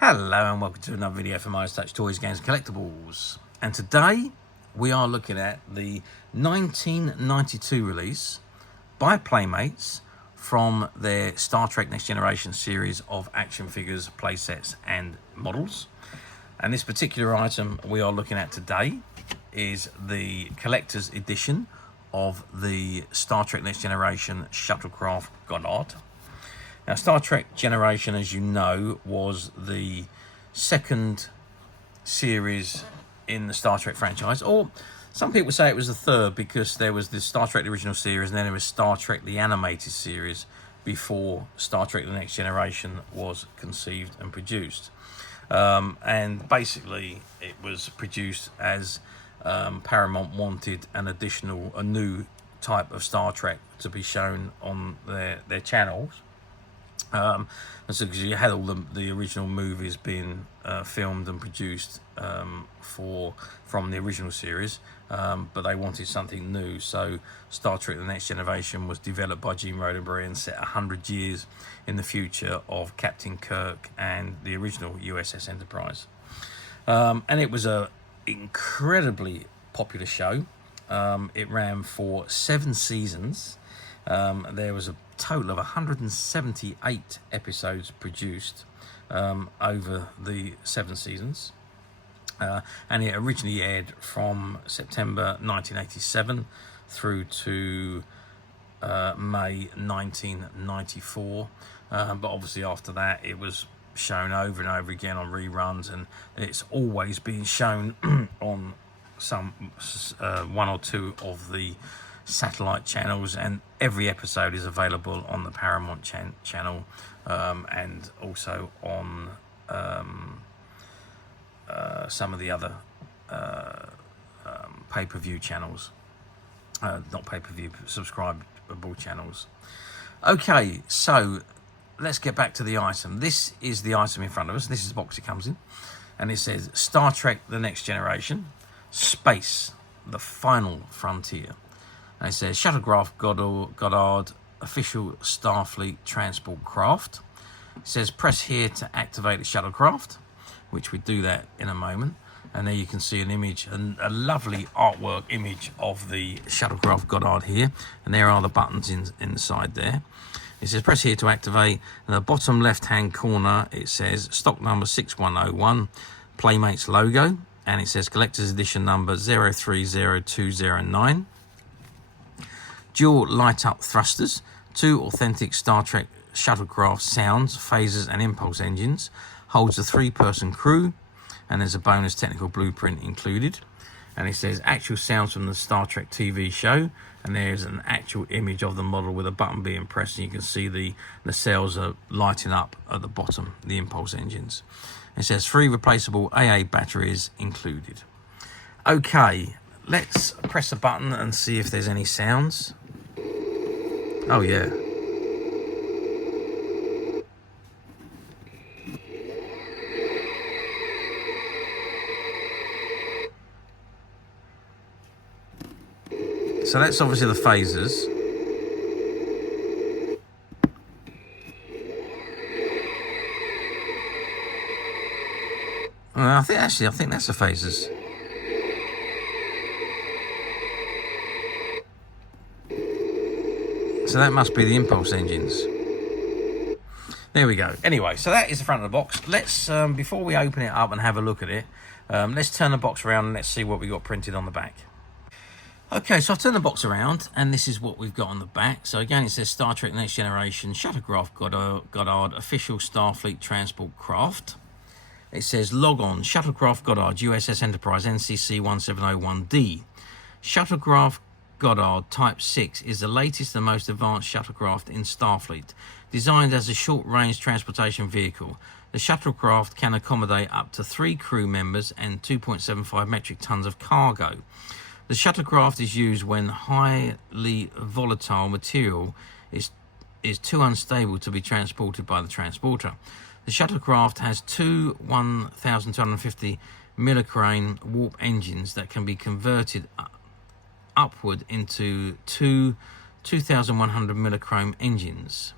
Hello and welcome to another video from Ice Touch Toys, Games and Collectibles. And today we are looking at the 1992 release by Playmates from their Star Trek Next Generation series of action figures, playsets and models. And this particular item we are looking at today is the collector's edition of the Star Trek Next Generation Shuttlecraft Goddard. Now, Star Trek Generation, as you know, was the second series in the Star Trek franchise, or some people say it was the third because there was the Star Trek the original series and then there was Star Trek the animated series before Star Trek the Next Generation was conceived and produced. And basically it was produced as Paramount wanted a new type of Star Trek to be shown on their channels. And so because you had all the original movies being filmed and produced from the original series, but they wanted something new. So Star Trek The Next Generation was developed by Gene Roddenberry and set 100 years in the future of Captain Kirk and the original USS Enterprise. And it was a incredibly popular show. It ran for 7 seasons. There was a total of 178 episodes produced over the 7 seasons, and it originally aired from September 1987 through to May 1994, but obviously after that it was shown over and over again on reruns, and it's always been shown on some one or two of the satellite channels, and every episode is available on the Paramount channel and also on some of the other pay-per-view channels, not pay-per-view, subscribable channels. Okay, so let's get back to the item. This is the item in front of us. This is the box it comes in, and it says Star Trek The Next Generation, Space, The Final Frontier. And it says Shuttlecraft Goddard, official Starfleet transport craft. It says press here to activate the shuttlecraft, which we do that in a moment. And there you can see an image, a lovely artwork image of the Shuttlecraft Goddard here. And there are the buttons inside there. It says press here to activate. In the bottom left-hand corner, it says stock number 6101, Playmates logo. And it says collector's edition number 030209. Dual light-up thrusters, 2 authentic Star Trek shuttlecraft sounds, phasers and impulse engines, holds a 3-person crew, and there's a bonus technical blueprint included. And it says actual sounds from the Star Trek TV show, and there's an actual image of the model with a button being pressed, and you can see the cells are lighting up at the bottom, the impulse engines. It says 3 replaceable AA batteries included. Okay, let's press a button and see if there's any sounds. Oh yeah. So that's obviously the phasers. I think that's the phasers. So that must be the impulse engines. There we go. Anyway, so that is the front of the box. Let's, before we open it up and have a look at it, let's turn the box around and let's see what we got printed on the back. Okay, so I've turned the box around and this is what we've got on the back. So again, it says Star Trek Next Generation Shuttlecraft Goddard, official Starfleet transport craft. It says log on, Shuttlecraft Goddard, USS Enterprise, NCC 1701D. Shuttlecraft Goddard Type 6 is the latest and most advanced shuttlecraft in Starfleet. Designed as a short-range transportation vehicle, the shuttlecraft can accommodate up to 3 crew members and 2.75 metric tons of cargo. The shuttlecraft is used when highly volatile material is too unstable to be transported by the transporter. The shuttlecraft has 2 1,250 millicrane warp engines that can be converted upward into 2,100 millichrome engines.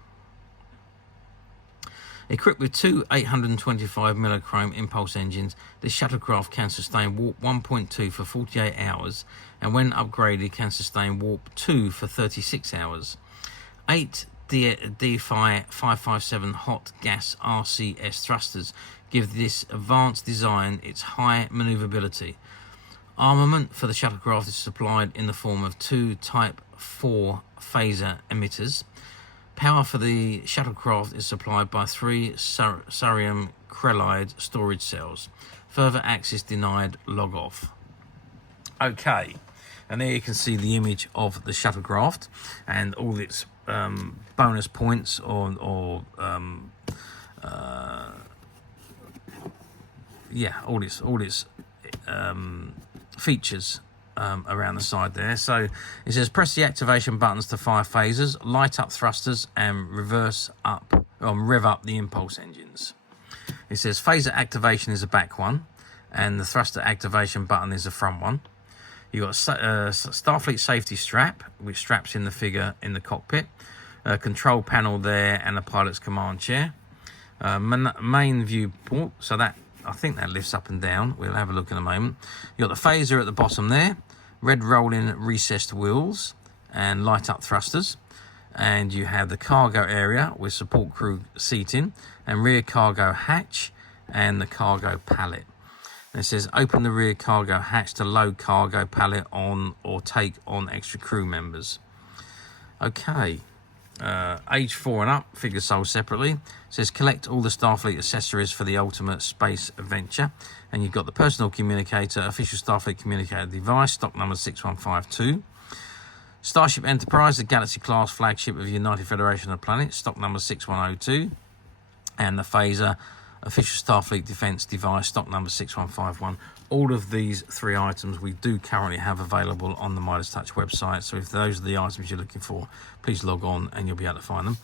Equipped with two 825 millochrome impulse engines, this shuttlecraft can sustain warp 1.2 for 48 hours, and when upgraded can sustain warp 2 for 36 hours. 8 DFI 557 hot gas RCS thrusters give this advanced design its high manoeuvrability. Armament for the shuttlecraft is supplied in the form of two Type 4 phaser emitters. Power for the shuttlecraft is supplied by 3 cerium chrelide storage cells. Further access denied, log off. Okay, and there you can see the image of the shuttlecraft and all its bonus points all its features around the side there. So it says press the activation buttons to fire phasers, light up thrusters, and rev up the impulse engines. It says phaser activation is a back one, and the thruster activation button is a front one. You've got a Starfleet safety strap, which straps in the figure in the cockpit. A control panel there, and a pilot's command chair. Main viewport, so that I think that lifts up and down. We'll have a look in a moment. You've got the phaser at the bottom there, red rolling recessed wheels, and light up thrusters. And you have the cargo area with support crew seating, and rear cargo hatch, and the cargo pallet. And it says open the rear cargo hatch to load cargo pallet on or take on extra crew members. Okay. Age 4 and up, figures sold separately. It says collect all the Starfleet accessories for the ultimate space adventure. And you've got the personal communicator, official Starfleet communicator device, stock number 6152. Starship Enterprise, the Galaxy-class flagship of the United Federation of Planets, stock number 6102. And the phaser, official Starfleet defense device, stock number 6151. All of these 3 items we do currently have available on the Midas Touch website. So if those are the items you're looking for, please log on and you'll be able to find them.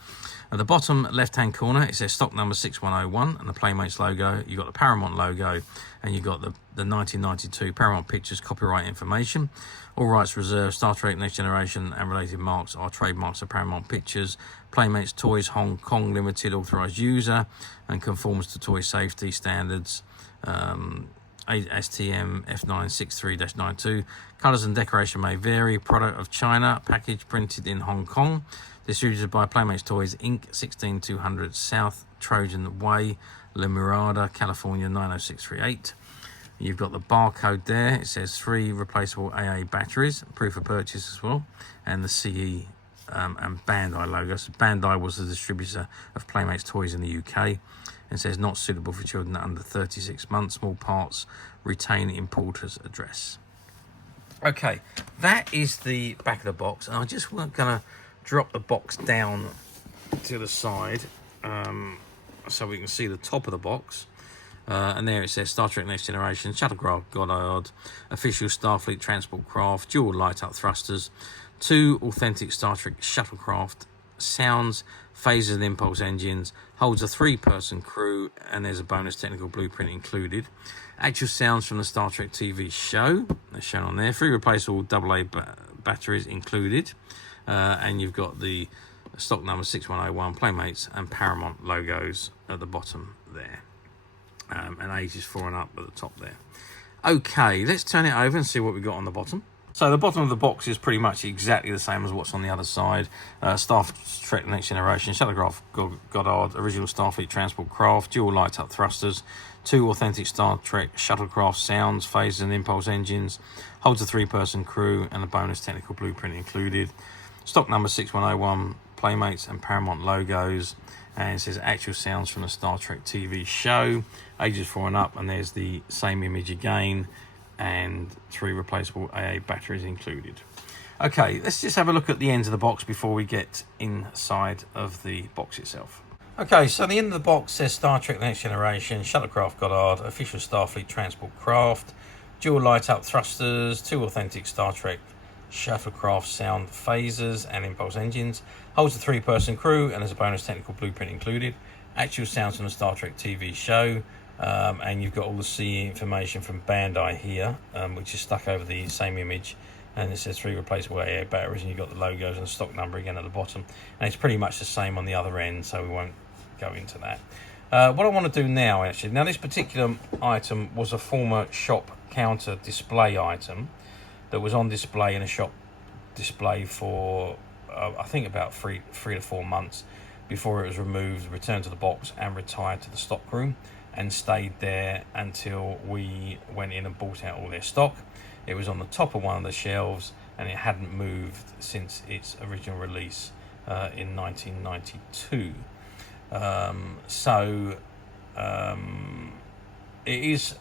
At the bottom left-hand corner, it says stock number 6101 and the Playmates logo. You've got the Paramount logo, and you've got the 1992 Paramount Pictures copyright information. All rights reserved. Star Trek Next Generation and related marks are trademarks of Paramount Pictures. Playmates Toys Hong Kong Limited, authorised user, and conforms to toy safety standards. STM F963-92. Colours and decoration may vary. Product of China. Package printed in Hong Kong. Distributed by Playmates Toys Inc. 16200 South Trojan Way, La Mirada, California 90638. You've got the barcode there. It says 3 replaceable AA batteries. Proof of purchase as well. And the CE and Bandai logo. So Bandai was the distributor of Playmates Toys in the UK. And says not suitable for children under 36 months. Small parts retain importer's address. Okay, that is the back of the box, and I just going to drop the box down to the side so we can see the top of the box. And there it says Star Trek Next Generation, Shuttlecraft Goddard, official Starfleet transport craft, dual light-up thrusters, 2 authentic Star Trek shuttlecraft, sounds, phasers and impulse engines, holds a 3-person crew, and there's a bonus technical blueprint included. Actual sounds from the Star Trek TV show, they're shown on there. 3 replaceable AA batteries included. And you've got the stock number 6101, Playmates and Paramount logos at the bottom there. And ages 4 and up at the top there. Okay, let's turn it over and see what we got on the bottom. So the bottom of the box is pretty much exactly the same as what's on the other side. Star Trek Next Generation, Shuttlecraft Goddard, original Starfleet transport craft, dual light-up thrusters, 2 authentic Star Trek shuttlecraft sounds, phasers and impulse engines, holds a 3-person crew, and a bonus technical blueprint included. Stock number 6101, Playmates and Paramount logos, and it says actual sounds from the Star Trek TV show, ages 4 and up, and there's the same image again, and 3 replaceable AA batteries included. Okay, let's just have a look at the ends of the box before we get inside of the box itself. Okay, so the end of the box says Star Trek Next Generation, Shuttlecraft Goddard, official Starfleet transport craft, dual light-up thrusters, 2 authentic Star Trek shuttlecraft sound phasers and impulse engines, holds a 3-person crew, and there's a bonus technical blueprint included. Actual sounds from the Star Trek TV show, and you've got all the CE information from Bandai here, which is stuck over the same image, and it says 3 replaceable AA batteries, and you've got the logos and the stock number again at the bottom, and it's pretty much the same on the other end, so we won't go into that. What I want to do now, actually, now this particular item was a former shop counter display item that was on display in a shop display for I think about three to 4 months before it was removed, returned to the box and retired to the stock room, and stayed there until we went in and bought out all their stock. It was on the top of one of the shelves and it hadn't moved since its original release in 1992. It is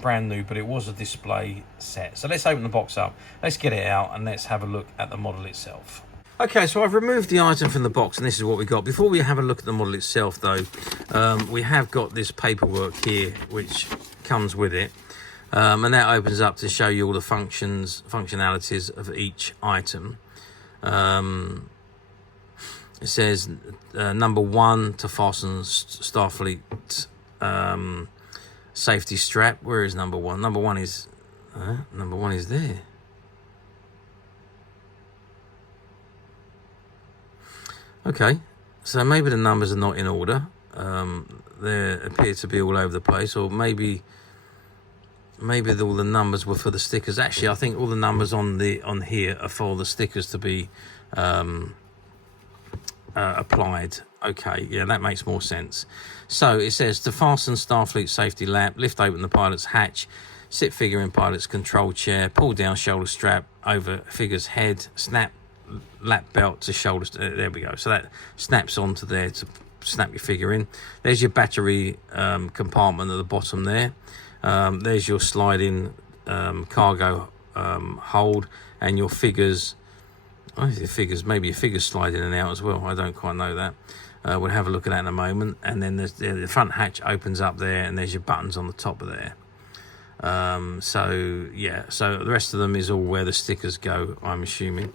brand new, but it was a display set. So let's open the box up, let's get it out, and let's have a look at the model itself. Okay, so I've removed the item from the box, and this is what we got. Before we have a look at the model itself, though, we have got this paperwork here, which comes with it, and that opens up to show you all the functionalities of each item. It says number 1 to fasten Starfleet safety strap. Where is number 1? Number 1 is there. Okay, so maybe the numbers are not in order. They appear to be all over the place, or maybe all the numbers were for the stickers. Actually, I think all the numbers on here are for the stickers to be applied. Okay, yeah, that makes more sense. So it says to fasten Starfleet safety lap, lift open the pilot's hatch, sit figure in pilot's control chair, pull down shoulder strap over figure's head, snap lap belt to shoulders. There we go. So that snaps onto there to snap your figure in. There's your battery compartment at the bottom there. There's your sliding cargo hold, and your figures. Maybe your figures slide in and out as well. I don't quite know that. We'll have a look at that in a moment. And then there's the front hatch opens up there, and there's your buttons on the top of there. So the rest of them is all where the stickers go, I'm assuming.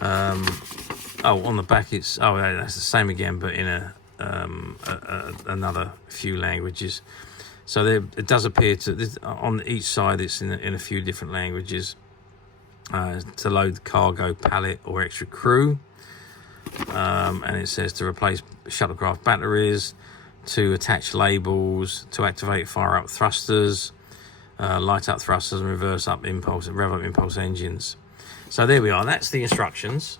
On the back that's the same again, but in another few languages. So it does appear to, on each side it's in a few different languages. To load the cargo, pallet or extra crew, and it says to replace shuttlecraft batteries, to attach labels, to activate fire up thrusters, light up thrusters and rev up impulse engines. So there we are, that's the instructions.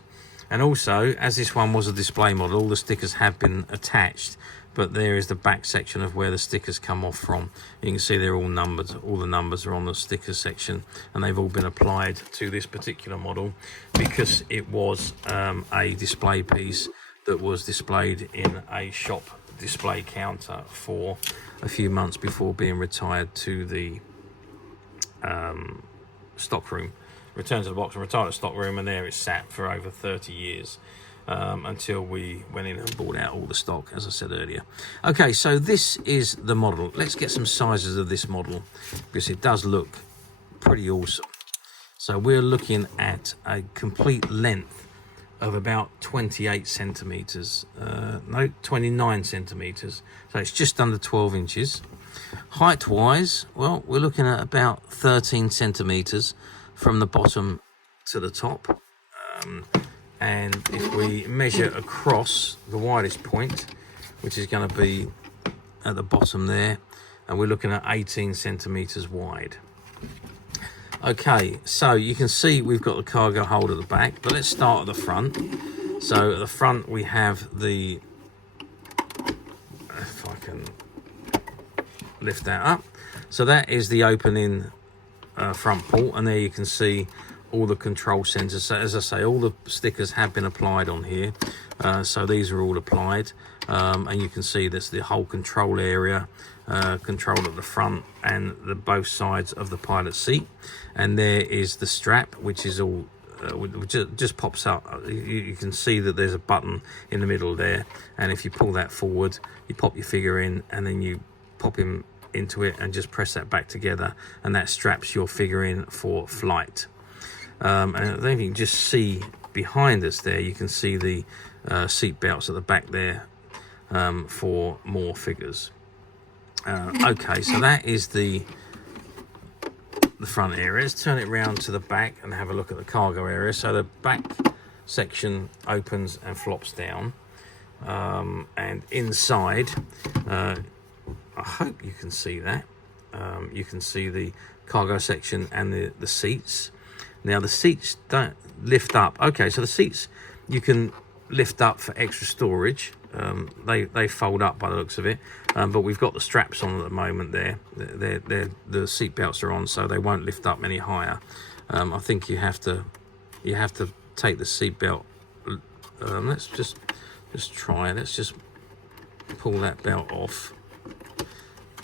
And also, as this one was a display model, all the stickers have been attached, but there is the back section of where the stickers come off from. You can see they're all numbered. All the numbers are on the sticker section, and they've all been applied to this particular model because it was a display piece that was displayed in a shop display counter for a few months before being retired to the stock room. Returned to the box and retired to the stock room, and there it sat for over 30 years. Until we went in and bought out all the stock, as I said earlier. Okay, so this is the model. Let's get some sizes of this model because it does look pretty awesome. So we're looking at a complete length of about 28 centimeters. 29 centimeters. So it's just under 12 inches. Height wise, well, we're looking at about 13 centimeters from the bottom to the top. And if we measure across the widest point, which is going to be at the bottom there, and we're looking at 18 centimeters wide. Okay, so you can see we've got the cargo hold at the back, but let's start at the front. So at the front we have the, if I can lift that up, so that is the opening front port, and there you can see all the control sensors. So as I say, all the stickers have been applied on here, so these are all applied, and you can see that's the whole control area, control at the front and both sides of the pilot seat. And there is the strap, which is all which just pops up. You can see that there's a button in the middle there, and if you pull that forward, you pop your figure in, and then you pop him into it and just press that back together, and that straps your figure in for flight. And I think you can just see behind us there, you can see the seat belts at the back there for more figures. Okay, so that is the front area. Let's turn it round to the back and have a look at the cargo area. So the back section opens and flops down. And inside, I hope you can see that. You can see the cargo section and the seats. Now the seats don't lift up. Okay, so the seats you can lift up for extra storage. They fold up by the looks of it, but we've got the straps on at the moment. The seat belts are on, so they won't lift up any higher. I think you have to take the seat belt. Let's just try. Let's just pull that belt off.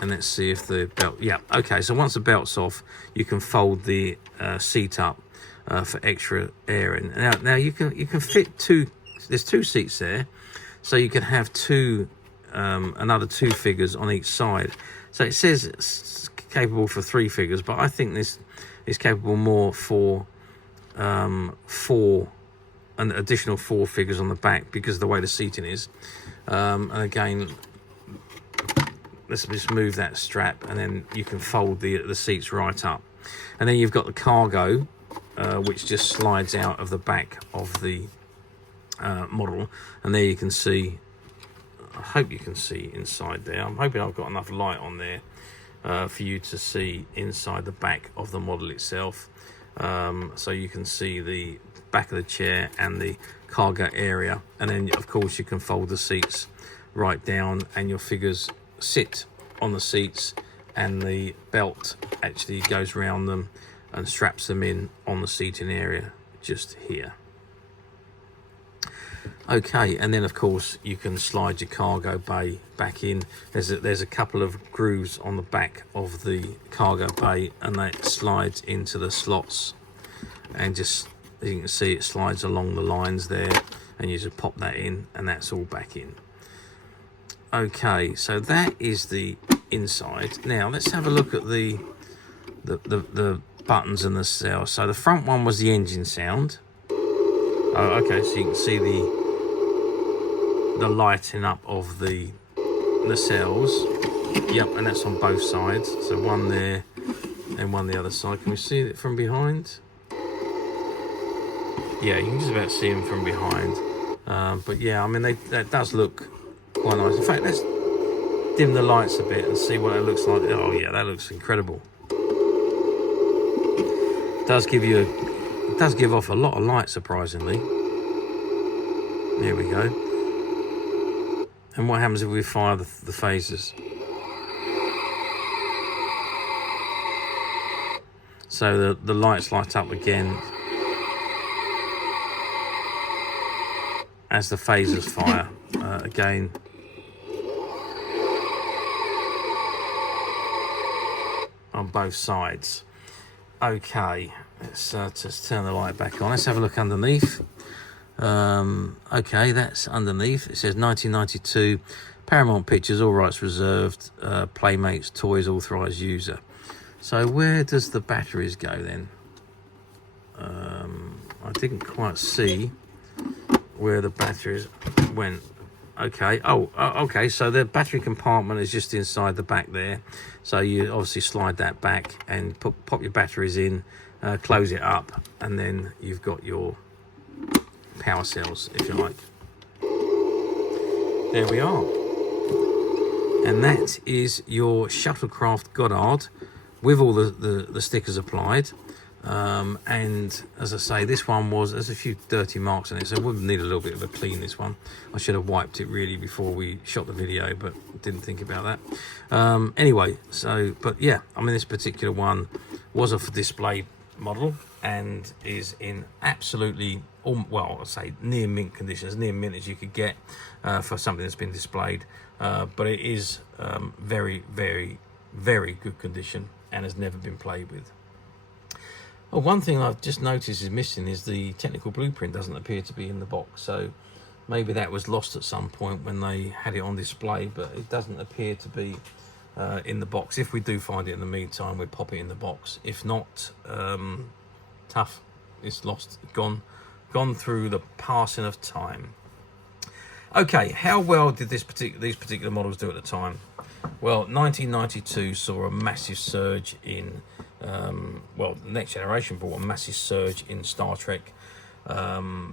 And let's see if the belt, yeah, okay, so once the belt's off, you can fold the seat up for extra air. And now you can fit there's 2 seats there, so you can have another 2 figures on each side. So it says it's capable for 3 figures, but I think this is capable more for an additional 4 figures on the back because of the way the seating is. And again, let's just move that strap, and then you can fold the seats right up. And then you've got the cargo, which just slides out of the back of the model. And there you can see, I hope you can see inside there. I'm hoping I've got enough light on there for you to see inside the back of the model itself. So you can see the back of the chair and the cargo area. And then, of course, you can fold the seats right down, and your figures sit on the seats, and the belt actually goes around them and straps them in on the seating area just here. Okay, and then of course you can slide your cargo bay back in. There's a couple of grooves on the back of the cargo bay, and that slides into the slots, and just, as you can see, it slides along the lines there, and you just pop that in, and that's all back in. Okay, so that is the inside. Now let's have a look at the buttons and the cells. So the front one was the engine sound. Oh, okay, so you can see the lighting up of the cells. Yep, and that's on both sides. So one there and one the other side. Can we see it from behind? Yeah, you can just about see them from behind. But yeah, I mean, that does look quite nice. In fact, let's dim the lights a bit and see what it looks like. Oh yeah, that looks incredible. It does give off a lot of light, surprisingly. There we go. And what happens if we fire the phasers? So the lights light up again as the phasers fire again. On both sides. Okay, let's just turn the light back on. Let's have a look underneath. Okay, that's underneath. It says 1992, Paramount Pictures, all rights reserved, Playmates, toys, authorised user. So where does the batteries go then? I didn't quite see where the batteries went. Okay, okay, so the battery compartment is just inside the back there. So you obviously slide that back and pop your batteries in, close it up, and then you've got your power cells, if you like. There we are. And that is your Shuttlecraft Goddard with all the stickers applied. And as I say, this one there's a few dirty marks on it, so it would need a little bit of a clean, this one. I should have wiped it really before we shot the video, but didn't think about that. Anyway, but yeah, I mean, this particular one was a display model and is in absolutely, well, I'd say near mint condition, as near mint as you could get for something that's been displayed. But it is very, very, very good condition and has never been played with. Well, one thing I've just noticed is missing is the technical blueprint doesn't appear to be in the box. So maybe that was lost at some point when they had it on display, but it doesn't appear to be in the box. If we do find it in the meantime, we'll pop it in the box. If not, tough. It's lost, gone through the passing of time. Okay, how well did these particular models do at the time? Well, 1992 saw a massive surge in, well, Next Generation brought a massive surge in Star Trek,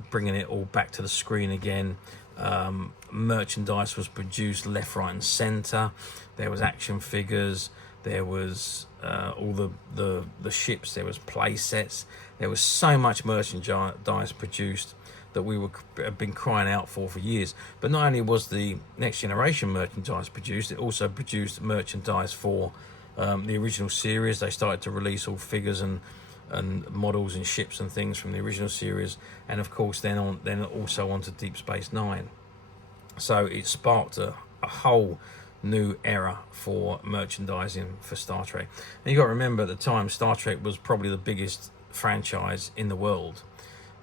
bringing it all back to the screen again. Merchandise was produced left, right, and centre. There was action figures. There was all the ships. There was play sets. There was so much merchandise produced that have been crying out for years. But not only was the Next Generation merchandise produced, it also produced merchandise for the original series. They started to release all figures and models and ships and things from the original series, and of course then also onto Deep Space Nine. So it sparked a whole new era for merchandising for Star Trek. And you got to remember, at the time, Star Trek was probably the biggest franchise in the world.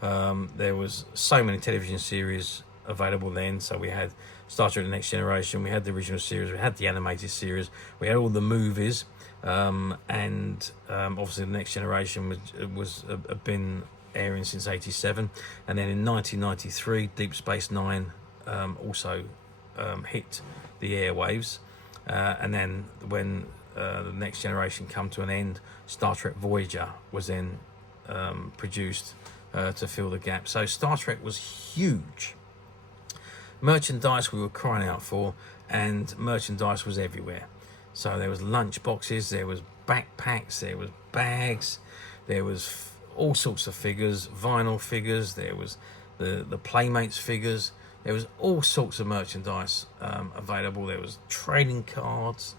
There was so many television series available then. So we had Star Trek: The Next Generation, we had the original series, we had the animated series, we had all the movies, and obviously the Next Generation had been airing since '87, and then in 1993 Deep Space Nine also hit the airwaves, and then when the Next Generation come to an end, Star Trek Voyager was then produced to fill the gap. So Star Trek was huge. Merchandise we were crying out for, and merchandise was everywhere. So there was lunch boxes, there was backpacks, there was bags, there was all sorts of figures, vinyl figures, there was the Playmates figures, there was all sorts of merchandise available. There was trading cards,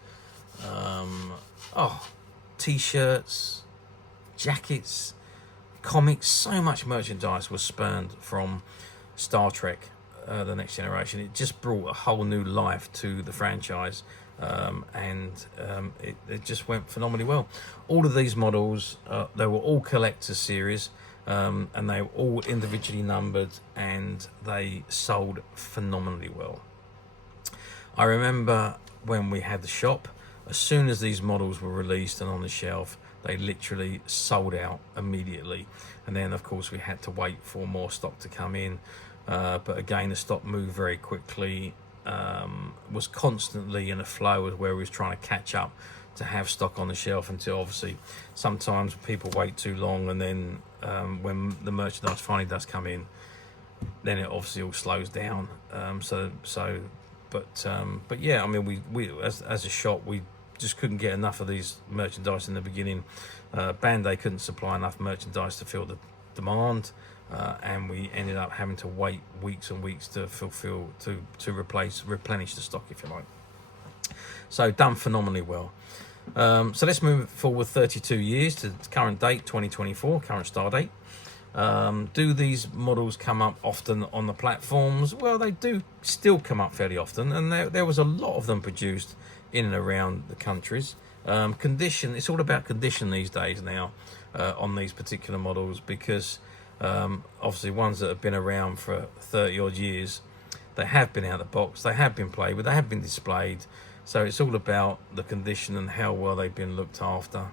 t-shirts, jackets, comics. So much merchandise was spurned from Star Trek, The Next Generation. It just brought a whole new life to the franchise, and it just went phenomenally well. All of these models, they were all collector's series, and they were all individually numbered, and they sold phenomenally well. I remember when we had the shop, as soon as these models were released and on the shelf, they literally sold out immediately. And then of course we had to wait for more stock to come in, but again the stock moved very quickly, was constantly in a flow of where we was trying to catch up to have stock on the shelf, until obviously sometimes people wait too long, and then when the merchandise finally does come in, then it obviously all slows down. But yeah, I mean, we as a shop, we just couldn't get enough of these merchandise in the beginning. Band-Aid couldn't supply enough merchandise to fill the demand, and we ended up having to wait weeks and weeks to replenish the stock, if you like. So done phenomenally well. So let's move forward 32 years to current date, 2024, current star date. Do these models come up often on the platforms? Well, they do still come up fairly often, and there was a lot of them produced in and around the countries. Condition, it's all about condition these days now on these particular models, because obviously ones that have been around for 30 odd years, they have been out of the box, they have been played with, they have been displayed. So it's all about the condition and how well they've been looked after,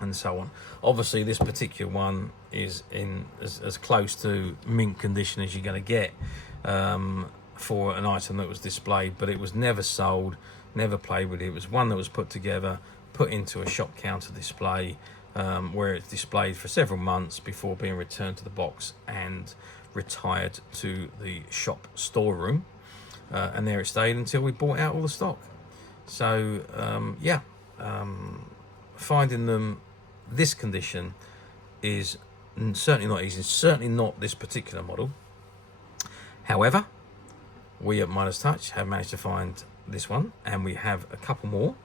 and so on. Obviously this particular one is in as close to mint condition as you're going to get for an item that was displayed, but it was never sold, never played with. It was one that was put together, put into a shop counter display, where it's displayed for several months before being returned to the box and retired to the shop storeroom, and there it stayed until we bought out all the stock. So finding them this condition is certainly not easy, certainly not this particular model. However, we at Midas Touch have managed to find this one, and we have a couple more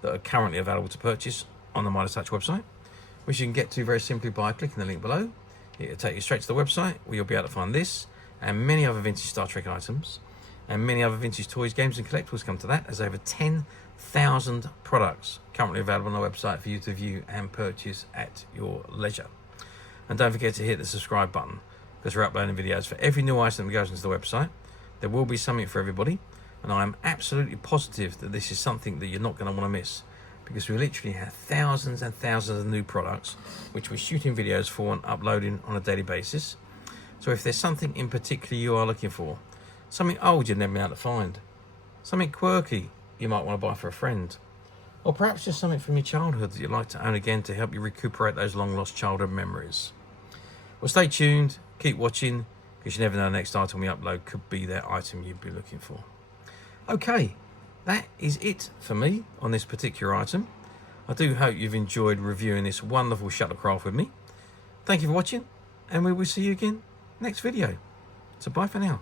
that are currently available to purchase on the Midas Touch website, which you can get to very simply by clicking the link below. It'll take you straight to the website, where you'll be able to find this and many other vintage Star Trek items, and many other vintage toys, games and collectibles come to that. There's over 10,000 products currently available on the website for you to view and purchase at your leisure. And don't forget to hit the subscribe button, because we're uploading videos for every new item that goes into the website. There will be something for everybody, and I am absolutely positive that this is something that you're not going to want to miss, because we literally have thousands and thousands of new products which we're shooting videos for and uploading on a daily basis. So if there's something in particular you are looking for, something old you've never been able to find, something quirky you might want to buy for a friend, or perhaps just something from your childhood that you'd like to own again to help you recuperate those long lost childhood memories. Well, stay tuned, keep watching, because you never know, the next item we upload could be that item you'd be looking for. Okay, that is it for me on this particular item. I do hope you've enjoyed reviewing this wonderful shuttlecraft with me. Thank you for watching, and we will see you again next video. So bye for now.